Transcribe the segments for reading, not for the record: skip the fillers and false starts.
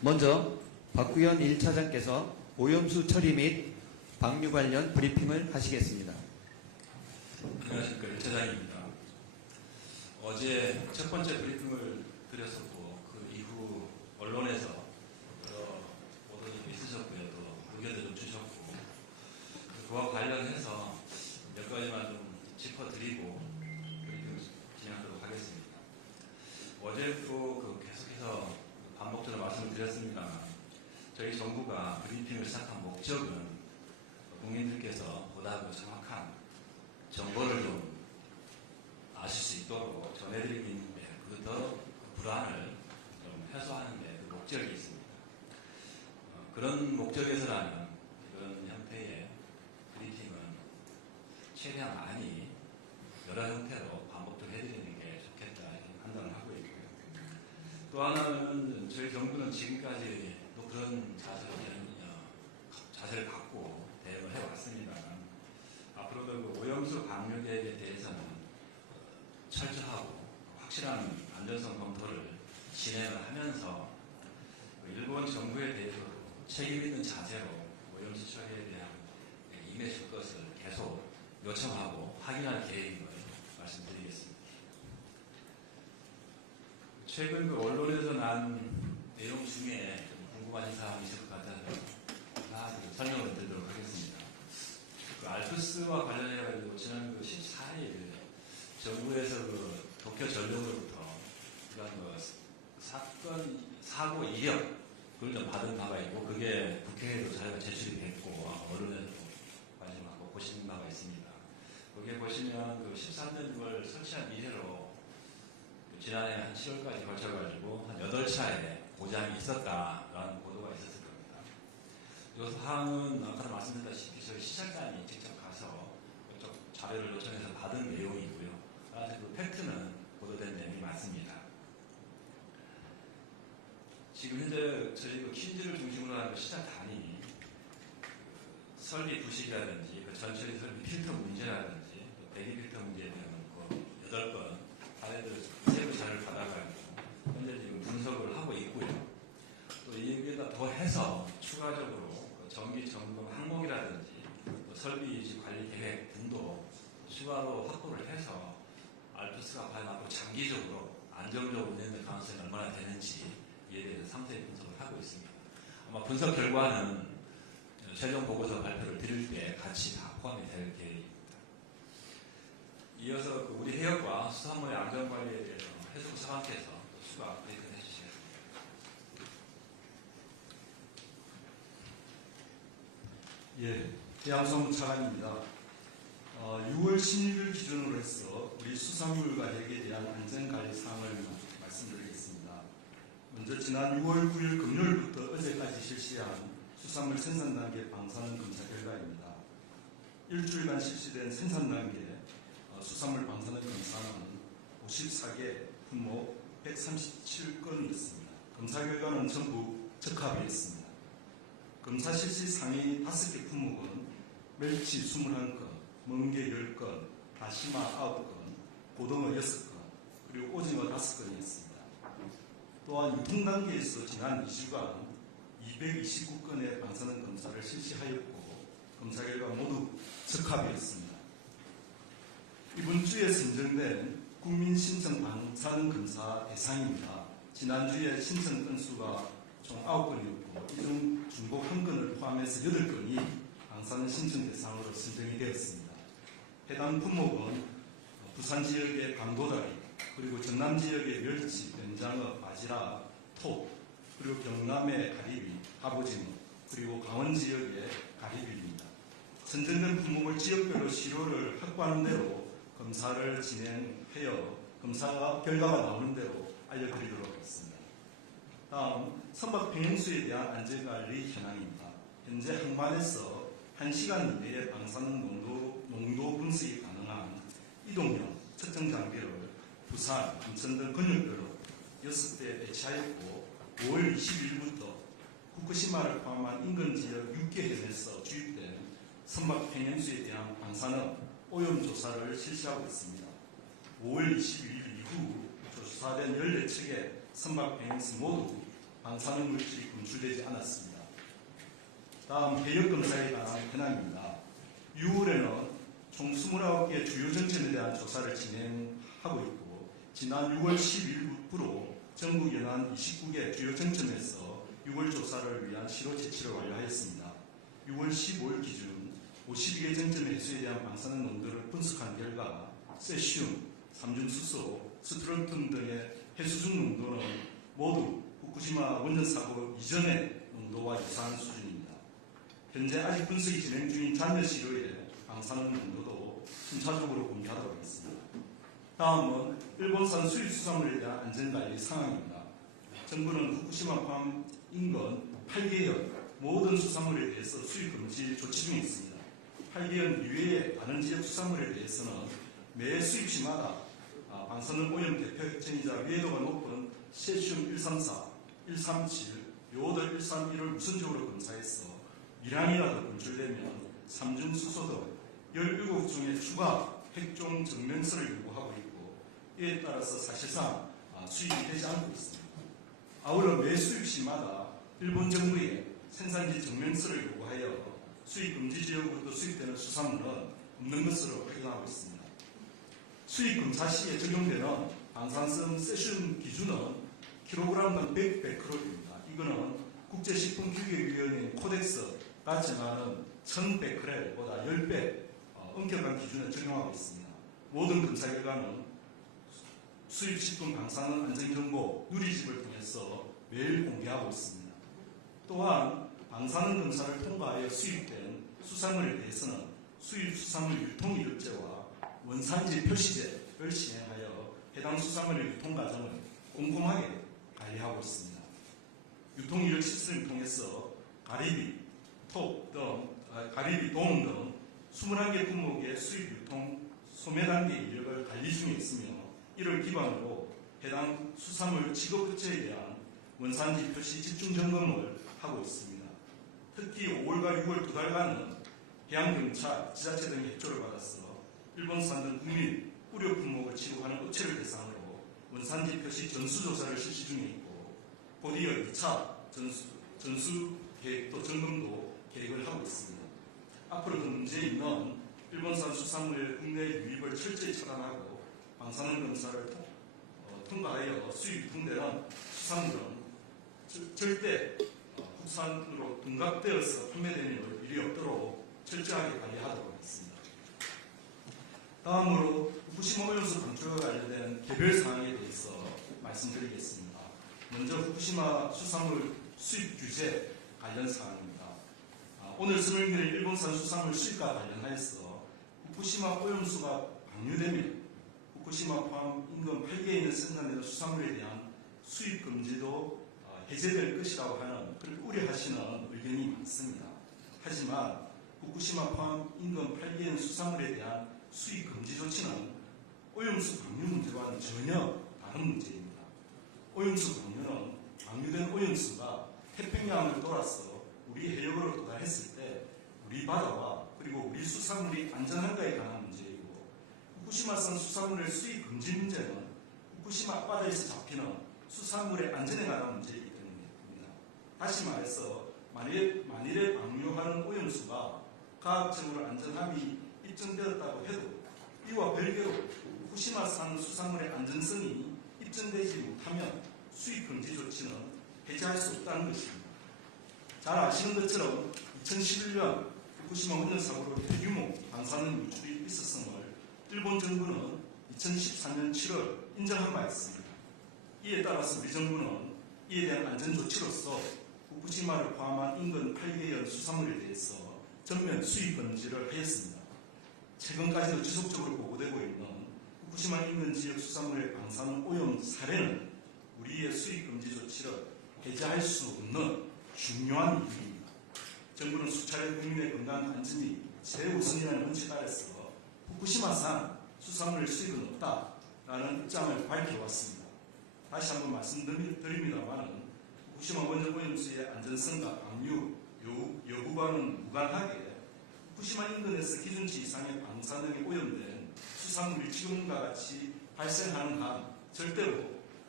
먼저 박구현 1차장께서 오염수 처리 및 방류 관련 브리핑을 하시겠습니다. 안녕하십니까. 1차장입니다. 어제 첫 번째 브리핑을 드렸었고 그 이후 언론에서 여러 보도도 있으셨고요. 또 의견도 좀 주셨고 그와 관련해서 몇 가지만 좀 짚어드리고 브리핑을 진행하도록 하겠습니다. 어제도 계속해서 반복적으로 말씀을 드렸습니다만 저희 정부가 브리핑을 시작한 목적은 국민들께서 보다 정확한 정보를 좀 아실 수 있도록 전해드리는데 더 불안을 좀 해소하는 데 그 목적이 있습니다. 그런 목적에서라면 이런 형태의 브리핑은 최대한 많이 여러 형태로 반복적으로 해드리는 게 좋겠다 이렇게 판단을 하고 있고요. 또 하나는 저희 정부는 지금까지 또 그런 자세를 갖고 대응을 해왔습니다만 앞으로도 그 오염수 방류 계획에 대해서는 철저하고 확실한 안전성 검토를 진행을 하면서 일본 정부에 대해서도 책임 있는 자세로 오염수 처리에 대한 임해줄 것을 계속 요청하고 확인할 계획임을 말씀드리겠습니다. 최근 그 언론에서 난 내용 중에 좀 궁금하신 사항이 있을 것 같아서 하나 설명을 드리도록 하겠습니다. 그 알프스와 관련해가지고 지난 그 14일 정부에서 그 도쿄 전력으로부터 그런 사고 이력을 좀 받은 바가 있고 그게 국회에도 저희가 제출이 됐고 언론에도 관심 갖고 보신 바가 있습니다. 거기에 보시면 그 13년 6월 설치한 이래로 지난해 한 10월까지 걸쳐가지고 한 8차례 고장이 있었다라는 보도가 있었을 겁니다. 이 사항은 아까도 말씀드렸다시피 저희 시장단이 직접 가서 그쪽 자료를 요청해서 받은 내용이고요. 따라서 그 팩트는 보도된 내용이 맞습니다. 지금 현재 저희 그 킨즈를 중심으로 하는 시장단이 설비 부실이라든지 그 전처리 설비 필터 문제라든지 배기 필터 문제에 대한 그 8건 사례들 세부 자료를 받아가지고 현재 지금 분석을 하고 있고요. 또 여기에다 더해서 추가적으로 정기 점검 항목이라든지 설비 유지 관리 계획 등도 추가로 확보를 해서 알프스가 과연 앞으로 장기적으로 안정적으로 운행될 가능성이 얼마나 되는지 이에 대해서 상세히 분석을 하고 있습니다. 아마 분석 결과는 최종 보고서 발표를 드릴 때 같이 다 포함이 될 계획입니다. 이어서 우리 해역과 수산물의 안전관리에 대해서 해수부 차관께서 추가 브리핑을 해주시겠습니다. 예, 해양수산부 차관입니다. 6월 16일 기준으로 해서 우리 수산물과 해역에 대한 안전관리 사항을 말씀드리겠습니다. 먼저 지난 6월 9일 금요일부터 어제까지 실시한 수산물 생산 단계 방사능 검사 결과입니다. 일주일간 실시된 생산 단계 수산물 방사능 검사는 54개 품목 137건이었습니다. 검사 결과는 전부 적합이었습니다. 검사 실시 상위 5개 품목은 멸치 21건, 멍게 10건, 다시마 9건, 고등어 6건, 그리고 오징어 5건이었습니다. 또한 유통 단계에서 지난 2주간 229건의 방사능 검사를 실시하였고 검사 결과 모두 적합이었습니다. 이번 주에 선정된 국민 신청 방사능 검사 대상입니다. 지난주에 신청 건수가 총 9건이었고 이 중 중복 1건을 포함해서 8건이 방사능 신청 대상으로 선정이 되었습니다. 해당 품목은 부산 지역의 강도다리, 그리고 전남 지역의 멸치, 변장어, 바지락, 톳, 그리고 경남의 가리비, 갑오징어, 그리고 강원 지역의 가리비입니다. 선정된 품목을 지역별로 시료를 확보하는 대로 검사를 진행하여 검사 결과가 나오는 대로 알려드리도록 하겠습니다. 다음, 선박 평행수에 대한 안전관리 현황입니다. 현재 항만에서 1시간 이내에 방사능 농도 분석이 가능한 이동형 측정 장비를 부산, 인천 등 근육별로 6대 배치하였고 5월 20일부터 후쿠시마를 포함한 인근 지역 6개 현에서 주입된 선박 평행수에 대한 방사능 오염 조사를 실시하고 있습니다. 5월 21일 이후 조사된 14척의 선박 평행수 모두 방사능 물질이 검출되지 않았습니다. 다음 해역 검사에 관한 현황입니다. 6월에는 총 29개 주요 정점에 대한 조사를 진행하고 있고 지난 6월 10일부로 전국 연안 29개 주요 정점에서 6월 조사를 위한 시로 채취를 완료하였습니다. 6월 15일 기준 52개 정점의 해수에 대한 방사능 농도를 분석한 결과 세슘, 삼중수소, 스트론튬 등의 해수중 농도는 모두 후쿠시마 원전 사고 이전의 농도와 유사한 수준입니다. 현재 아직 분석이 진행 중인 잔여 시료의 방사능 농도도 순차적으로 공개하도록 하겠습니다. 다음은 일본산 수입수산물에 대한 안전관리 상황입니다. 정부는 후쿠시마 포함 인근 8개의 모든 수산물에 대해서 수입 금지 조치 중에 있습니다. 8개월 이외의 다른 지역 수산물에 대해서는 매 수입시마다 방사능 오염 대표 핵전이자 위해도가 높은 세슘 134, 137, 요오드 131을 우선적으로 검사해서 미량이라도 검출되면 삼중수소 등 17종의 추가 핵종 증명서를 요구하고 있고 이에 따라서 사실상 수입이 되지 않고 있습니다. 아울러 매 수입시마다 일본 정부에 생산지 증명서를 요구하여 수입 금지 지역으로부터 수입되는 수산물은 없는 것으로 확인하고 있습니다. 수입 검사 시에 적용되는 방사성 세슘 기준은 킬로그램당 100베크럴입니다. 이거는 국제식품규격위원회 코덱스가 정하는 1000베크렐보다 10배 엄격한 기준을 적용하고 있습니다. 모든 검사 결과는 수입식품 방사능 안전정보 누리집을 통해서 매일 공개하고 있습니다. 또한 방사능 검사를 통과하여 수입된 수산물에 대해서는 수입 수산물 유통 이력제와 원산지 표시제를 시행하여 해당 수산물의 유통 과정을 꼼꼼하게 관리하고 있습니다. 유통 이력 시스템을 통해서 가리비, 동 등 21개 품목의 수입 유통 소매 단계 이력을 관리 중에 있으며 이를 기반으로 해당 수산물 취급 업체에 대한 원산지 표시 집중 점검을 하고 있습니다. 특히 5월과 6월 두 달간은 해양경찰, 지자체 등의 협조를 받아서 일본산 등 국민 의료 품목을 취급하는 업체를 대상으로 원산지 표시 전수조사를 실시 중에 있고 곧이어 2차 전수 계획도 점검도 계획을 하고 있습니다. 앞으로도 문제 있는 일본산 수산물의 국내 유입을 철저히 차단하고 방사능 검사를 통과하여 수입 유통되는 수산물은 절대 국산으로 둔갑되어서 판매되는 일이 없도록 철저하게 관리하도록 하겠습니다. 다음으로 후쿠시마 오염수 방출과 관련된 개별 사항에 대해서 말씀드리겠습니다. 먼저 후쿠시마 수산물 수입 규제 관련 사항입니다. 오늘 설명드린 일본산 수산물 수입과 관련하여서 후쿠시마 오염수가 방류되면 후쿠시마 포함 인근 8개에 생산되는 수산물에 대한 수입 금지도 해제될 것이라고 하는 그렇게 우려하시는 의견이 많습니다. 하지만 후쿠시마 포함 인근 8개의 수산물에 대한 수입 금지 조치는 오염수 방류 문제와는 전혀 다른 문제입니다. 오염수 방류는 방류된 오염수가 태평양을 돌아서 우리 해역으로 도달했을 때 우리 바다와 그리고 우리 수산물이 안전한가에 관한 문제이고 후쿠시마산 수산물의 수입 금지 문제는 후쿠시마 앞바다에서 잡히는 수산물의 안전에 관한 문제이기 때문입니다. 다시 말해서 만일에 방류하는 오염수가 과학적으로 안전함이 입증되었다고 해도 이와 별개로 후쿠시마산 수산물의 안전성이 입증되지 못하면 수입 금지 조치는 해제할 수 없다는 것입니다. 잘 아시는 것처럼 2011년 후쿠시마 원전 사고로 대규모 방사능 유출이 있었음을 일본 정부는 2014년 7월 인정한 바 있습니다. 이에 따라서 우리 정부는 이에 대한 안전 조치로서 후쿠시마를 포함한 인근 8개의 수산물에 대해서 전면 수입 금지를 하였습니다. 최근까지도 지속적으로 보고되고 있는 후쿠시마 인근 지역 수산물의 방사능 오염 사례는 우리의 수입 금지 조치를 해제할 수 없는 중요한 이유입니다. 정부는 수차례 국민의 건강 안전이 최우선이라는 원칙에 따라서 후쿠시마산 수산물 수입은 없다라는 입장을 밝혀왔습니다. 다시 한번 말씀드립니다만 후쿠시마 원전 오염수의 안전성과 방류 여부와는 무관하게 후쿠시마 인근에서 기준치 이상의 방사능이 오염된 수산물이 지금과 같이 발생하는 한 절대로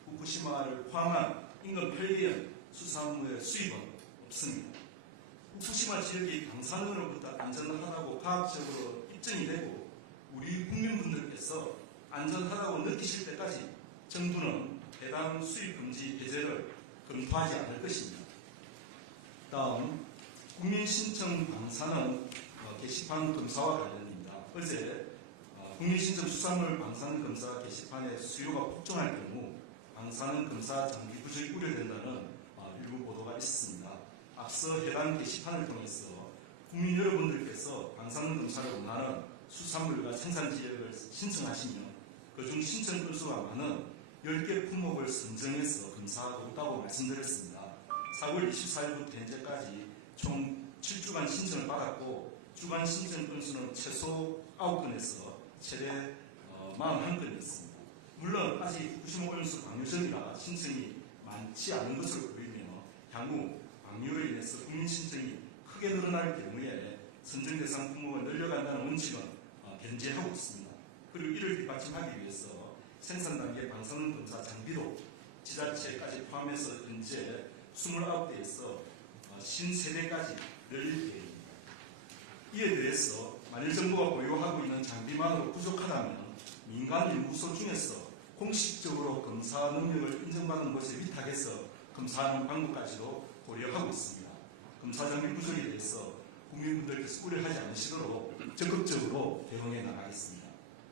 후쿠시마를 포함한 인근 펠리언 수산물의 수입은 없습니다. 후쿠시마 지역이 방사능으로부터 안전하다고 과학적으로 입증이 되고 우리 국민분들께서 안전하다고 느끼실 때까지 정부는 해당 수입 금지 해제를 검토하지 않을 것입니다. 다음 국민신청 방사능 게시판 검사와 관련입니다. 어제 국민신청 수산물 방사능 검사 게시판의 수요가 폭증할 경우 방사능 검사 장비 부족이 우려된다는 일부 보도가 있었습니다. 앞서 해당 게시판을 통해서 국민 여러분들께서 방사능 검사를 원하는 수산물과 생산 지역을 신청하시면 그중 신청 건수가 많은 10개 품목을 선정해서 검사하고 있다고 말씀드렸습니다. 4월 24일부터 현재까지 총 7주간 신청을 받았고 주간 신청 건수는 최소 9건에서 최대 41건이었습니다. 물론 아직 후쿠시마 오염수 방류 전이라 신청이 많지 않은 것으로 보이며 향후 방류로 인해서 국민 신청이 크게 늘어날 경우에 선정 대상 품목을 늘려간다는 원칙은 견제하고 있습니다. 그리고 이를 뒷받침하기 위해서 생산 단계 방사능 검사 장비도 지자체까지 포함해서 현재 29대에서 53대까지 늘릴 계획입니다. 이에 대해서 만일 정부가 보유하고 있는 장비만으로 부족하다면 민간 연구소 중에서 공식적으로 검사 능력을 인정받은 곳에 위탁해서 검사하는 방법까지도 고려하고 있습니다. 검사 장비 부족에 대해서 국민분들께서 우려하지 않으시도록 적극적으로 대응해 나가겠습니다.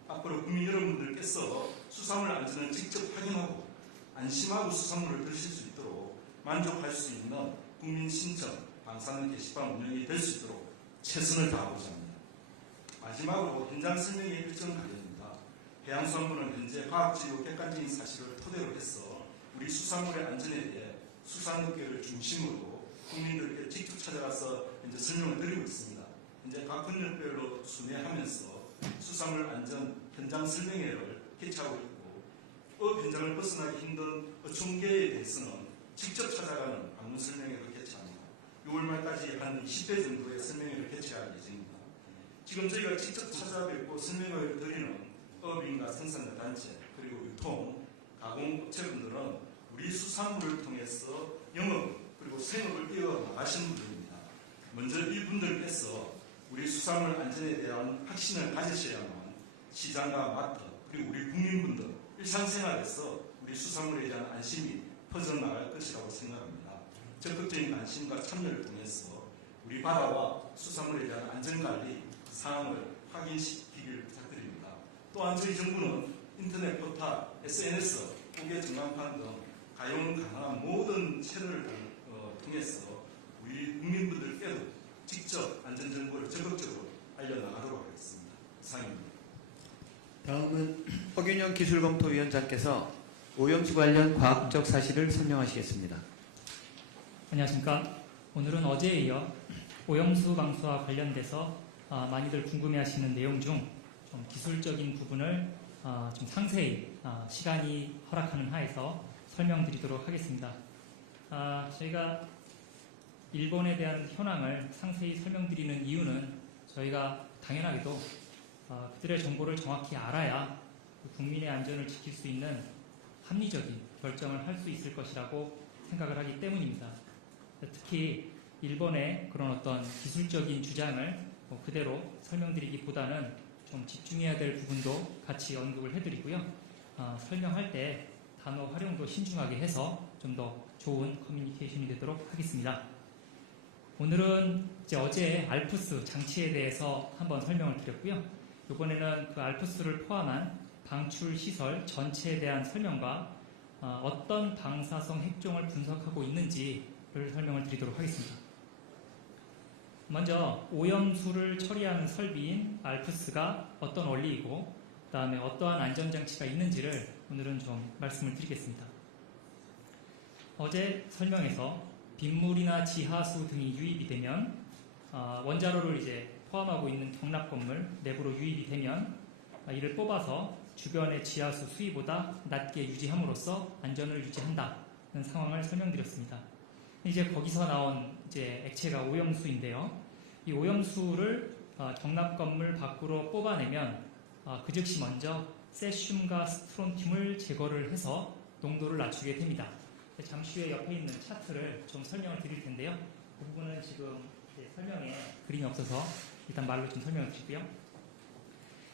앞으로 국민 여러분들께서 수산물 안전을 직접 확인하고 안심하고 수산물을 드실 수 있도록 만족할 수 있는 국민 신청 방사능 게시판 운영이 될 수 있도록 최선을 다하고자 합니다. 마지막으로 현장 설명의 일정 관련입니다. 해양수산부는 현재 과학적이고 객관적인 사실을 토대로 해서 우리 수산물의 안전에 대해 수산업계를 중심으로 국민들께 직접 찾아가서 현재 설명을 드리고 있습니다. 현재 각 권역별로 순회하면서 수산물 안전 현장 설명회를 개최하고 있고 업 현장을 벗어나기 힘든 어촌계에 대해서는 직접 찾아가는 방문 설명회를 개최합니다. 6월 말까지 한 20회 정도의 설명회를 개최할 예정입니다. 지금 저희가 직접 찾아뵙고 설명회를 드리는 업인과 생산자 단체 그리고 유통, 가공업체분들은 우리 수산물을 통해서 영업 그리고 생업을 이어나가시는 분들입니다. 먼저 이분들께서 우리 수산물 안전에 대한 확신을 가지셔야만 시장과 마트 그리고 우리 국민분들 일상생활에서 우리 수산물에 대한 안심이 퍼져나갈 것이라고 생각합니다. 적극적인 관심과 참여를 통해서 우리 바다와 수산물에 대한 안전관리 사항을 확인시키길 부탁드립니다. 또한 저희 정부는 인터넷 포털, SNS, 고객 전광판 등 가용 가능한 모든 채널을 통해서 우리 국민분들께도 직접 안전정보를 적극적으로 알려나가도록 하겠습니다. 이상입니다. 다음은 허균영 기술검토위원장께서 오염수 관련 과학적 사실을 설명하시겠습니다. 안녕하십니까. 오늘은 어제에 이어 오염수 방수와 관련돼서 많이들 궁금해하시는 내용 중 좀 기술적인 부분을 좀 상세히 시간이 허락하는 하에서 설명드리도록 하겠습니다. 저희가 일본에 대한 현황을 상세히 설명드리는 이유는 저희가 당연하게도 그들의 정보를 정확히 알아야 국민의 안전을 지킬 수 있는 합리적인 결정을 할 수 있을 것이라고 생각을 하기 때문입니다. 특히 일본의 그런 어떤 기술적인 주장을 그대로 설명드리기보다는 좀 집중해야 될 부분도 같이 언급을 해드리고요. 설명할 때 단어 활용도 신중하게 해서 좀 더 좋은 커뮤니케이션이 되도록 하겠습니다. 오늘은 이제 어제 알프스 장치에 대해서 한번 설명을 드렸고요. 이번에는 그 알프스를 포함한 방출 시설 전체에 대한 설명과 어떤 방사성 핵종을 분석하고 있는지를 설명을 드리도록 하겠습니다. 먼저 오염수를 처리하는 설비인 알프스가 어떤 원리이고 그 다음에 어떠한 안전장치가 있는지를 오늘은 좀 말씀을 드리겠습니다. 어제 설명에서 빗물이나 지하수 등이 유입이 되면 원자로를 이제 포함하고 있는 경납 건물 내부로 유입이 되면 이를 뽑아서 주변의 지하수 수위보다 낮게 유지함으로써 안전을 유지한다는 상황을 설명드렸습니다. 이제 거기서 나온 이제 액체가 오염수인데요. 이 오염수를 경납 건물 밖으로 뽑아내면 그 즉시 먼저 세슘과 스트론튬을 제거를 해서 농도를 낮추게 됩니다. 잠시 후에 옆에 있는 차트를 좀 설명을 드릴 텐데요. 그 부분은 지금 설명에 그림이 없어서 일단 말로 좀 설명을 드리고요.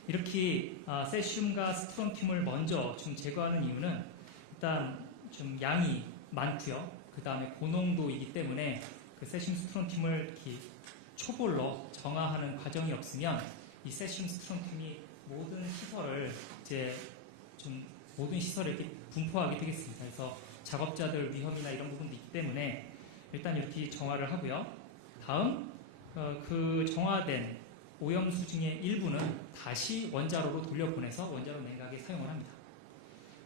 이렇게 세슘과 스트론튬을 먼저 좀 제거하는 이유는 일단 좀 양이 많고요. 그 다음에 고농도이기 때문에 그 세슘 스트론튬을 이렇게 초벌로 정화하는 과정이 없으면 이 세슘 스트론튬이 모든 시설을 모든 시설에 이렇게 분포하게 되겠습니다. 그래서 작업자들 위험이나 이런 부분도 있기 때문에 일단 이렇게 정화를 하고요. 다음 그 정화된 오염수 중에 일부는 다시 원자로로 돌려보내서 원자로 냉각에 사용을 합니다.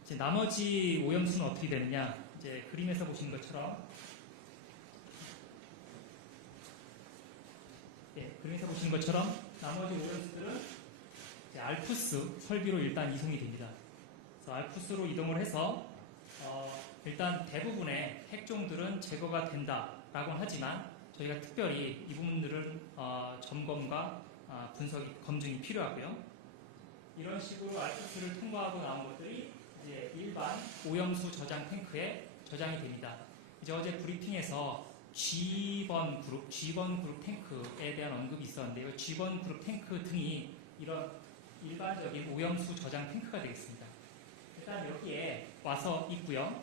이제 나머지 오염수는 어떻게 되느냐? 이제 그림에서 보시는 것처럼 그림에서 보시는 것처럼 나머지 오염수들은 이제 알프스 설비로 일단 이송이 됩니다. 그래서 알프스로 이동을 해서 일단 대부분의 핵종들은 제거가 된다라고는 하지만 저희가 특별히 이 부분들은 점검과 분석이 검증이 필요하고요. 이런 식으로 알프스를 통과하고 나온 것들이 이제 일반 오염수 저장 탱크에 저장이 됩니다. 이제 어제 브리핑에서 G번 그룹 탱크에 대한 언급이 있었는데요. G번 그룹 탱크 등이 이런 일반적인 오염수 저장 탱크가 되겠습니다. 일단 여기에 와서 있고요.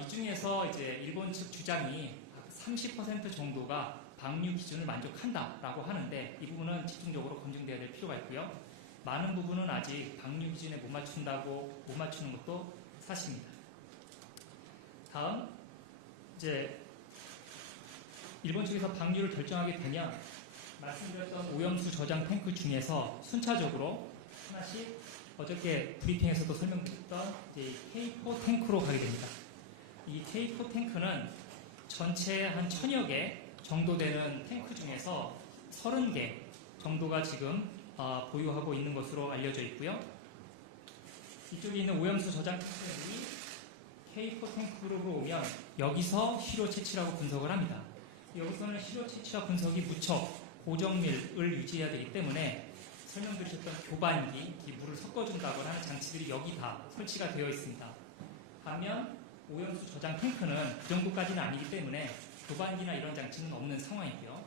이 중에서 이제 일본 측 주장이 30% 정도가 방류 기준을 만족한다라고 하는데 이 부분은 집중적으로 검증돼야 될 필요가 있고요. 많은 부분은 아직 방류 기준에 못 맞추는 것도 사실입니다. 다음 이제 일본 측에서 방류를 결정하게 되면 말씀드렸던 오염수 저장 탱크 중에서 순차적으로 하나씩 어저께 브리핑에서도 설명드렸던 이제 K4 탱크로 가게 됩니다. 이 K4 탱크는 전체 한 1000여 개 정도 되는 탱크 중에서 30개 정도가 지금 보유하고 있는 것으로 알려져 있고요. 이쪽에 있는 오염수 저장 탱크들이 K4 탱크로 오면 여기서 시료 채취라고 분석을 합니다. 여기서는 시료 채취와 분석이 무척 고정밀을 유지해야 되기 때문에 설명드리셨던 교반기, 물을 섞어준다거나 하는 장치들이 여기 다 설치가 되어 있습니다. 반면 오염수 저장 탱크는 그 정도까지는 아니기 때문에 교반기나 이런 장치는 없는 상황이고요.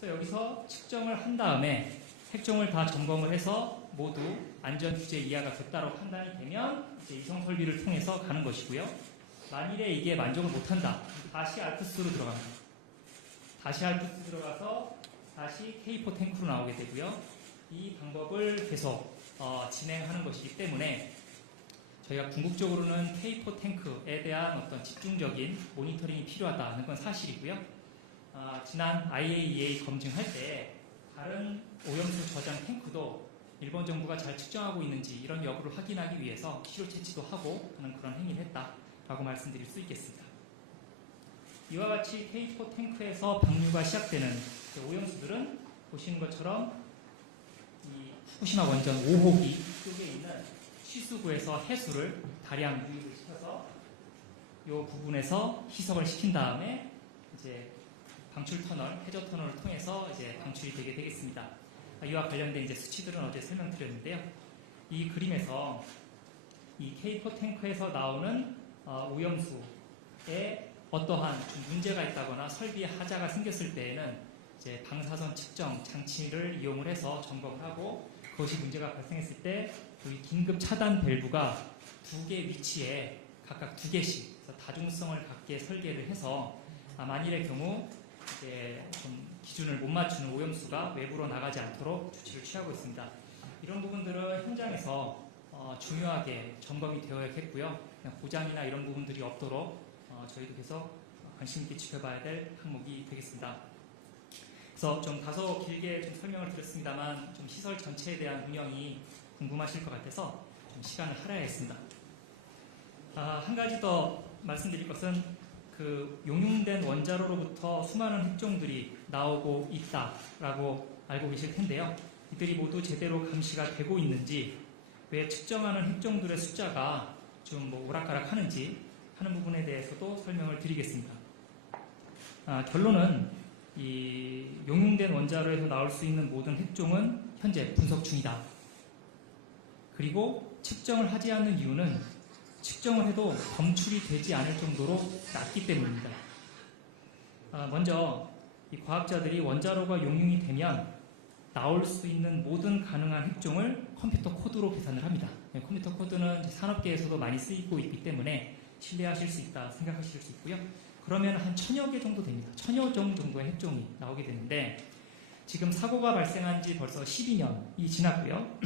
그래서 여기서 측정을 한 다음에 핵종을 다 점검을 해서 모두 안전 규제 이하가 됐다고 판단이 되면 이제 이송 설비를 통해서 가는 것이고요. 만일에 이게 만족을 못한다, 다시 알프스로 들어갑니다. 다시 알프스 들어가서 다시 K4 탱크로 나오게 되고요. 이 방법을 계속 진행하는 것이기 때문에 저희가 궁극적으로는 K4 탱크에 대한 어떤 집중적인 모니터링이 필요하다는 건 사실이고요. 지난 IAEA 검증할 때 다른 오염수 저장 탱크도 일본 정부가 잘 측정하고 있는지 이런 여부를 확인하기 위해서 시료 채취도 하고 하는 그런 행위를 했다라고 말씀드릴 수 있겠습니다. 이와 같이 K4 탱크에서 방류가 시작되는 오염수들은 보시는 것처럼 이 후쿠시마 원전 5호기 쪽에 있는 취수구에서 해수를 다량 유입을 시켜서 이 부분에서 희석을 시킨 다음에 이제 방출 터널, 해저 터널을 통해서 이제 방출이 되게 되겠습니다. 이와 관련된 이제 수치들은 어제 설명드렸는데요. 이 그림에서 이 K4 탱크에서 나오는 오염수에 어떠한 좀 문제가 있다거나 설비에 하자가 생겼을 때에는 이제 방사선 측정 장치를 이용을 해서 점검을 하고 그것이 문제가 발생했을 때 여기 긴급 차단 밸브가 2개 위치에 각각 2개씩 다중성을 갖게 설계를 해서 만일의 경우 이제 좀 기준을 못 맞추는 오염수가 외부로 나가지 않도록 조치를 취하고 있습니다. 이런 부분들은 현장에서 중요하게 점검이 되어야겠고요. 고장이나 이런 부분들이 없도록 저희도 계속 관심 있게 지켜봐야 될 항목이 되겠습니다. 그래서 좀 다소 길게 좀 설명을 드렸습니다만 좀 시설 전체에 대한 운영이 궁금하실 것 같아서 좀 시간을 할애했습니다. 한 가지 더 말씀드릴 것은 그 용융된 원자로로부터 수많은 핵종들이 나오고 있다라고 알고 계실 텐데요. 이들이 모두 제대로 감시가 되고 있는지, 왜 측정하는 핵종들의 숫자가 좀 오락가락하는지 하는 부분에 대해서도 설명을 드리겠습니다. 결론은 이 용융된 원자로에서 나올 수 있는 모든 핵종은 현재 분석 중이다. 그리고 측정을 하지 않는 이유는 측정을 해도 검출이 되지 않을 정도로 낮기 때문입니다. 먼저 이 과학자들이 원자로가 용융이 되면 나올 수 있는 모든 가능한 핵종을 컴퓨터 코드로 계산을 합니다. 컴퓨터 코드는 산업계에서도 많이 쓰이고 있기 때문에 신뢰하실 수 있다 생각하실 수 있고요. 그러면 한 1000여 개 정도 됩니다. 1000여 종 정도의 핵종이 나오게 되는데 지금 사고가 발생한 지 벌써 12년이 지났고요.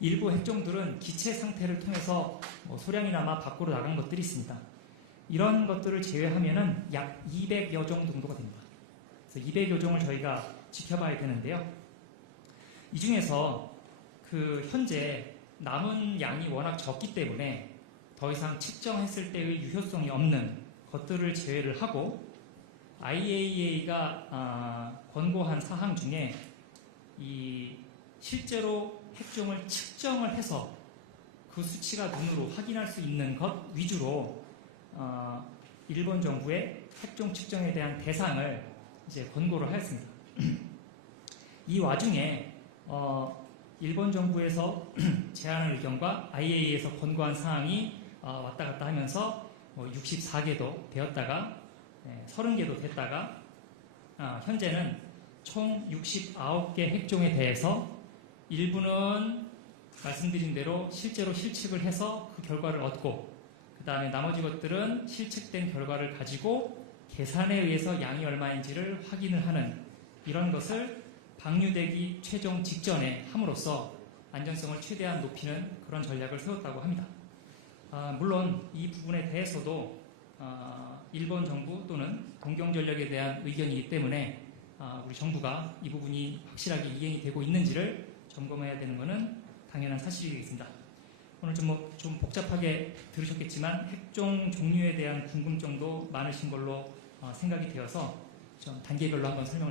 일부 핵종들은 기체 상태를 통해서 소량이나마 밖으로 나간 것들이 있습니다. 이런 것들을 제외하면은 약 200여 종 정도가 됩니다. 그래서 200여 종을 저희가 지켜봐야 되는데요. 이 중에서 현재 남은 양이 워낙 적기 때문에 더 이상 측정했을 때의 유효성이 없는 것들을 제외를 하고 IAEA가 권고한 사항 중에 이 실제로 핵종을 측정을 해서 그 수치가 눈으로 확인할 수 있는 것 위주로 일본 정부의 핵종 측정에 대한 대상을 이제 권고를 하였습니다. 이 와중에 일본 정부에서 제안 의견과 IAEA에서 권고한 사항이 왔다 갔다 하면서 64개도 되었다가 30개도 됐다가 현재는 총 69개 핵종에 대해서 일부는 말씀드린 대로 실제로 실측을 해서 그 결과를 얻고 그 다음에 나머지 것들은 실측된 결과를 가지고 계산에 의해서 양이 얼마인지를 확인을 하는 이런 것을 방류되기 최종 직전에 함으로써 안전성을 최대한 높이는 그런 전략을 세웠다고 합니다. 물론 이 부분에 대해서도 일본 정부 또는 동경전력에 대한 의견이기 때문에 우리 정부가 이 부분이 확실하게 이행이 되고 있는지를 점검해야 되는 것은 당연한 사실이겠습니다. 오늘 좀 복잡하게 들으셨겠지만 핵종 종류에 대한 궁금증도 많으신 걸로 생각이 되어서 좀 단계별로 한번 설명을 드리겠습니다.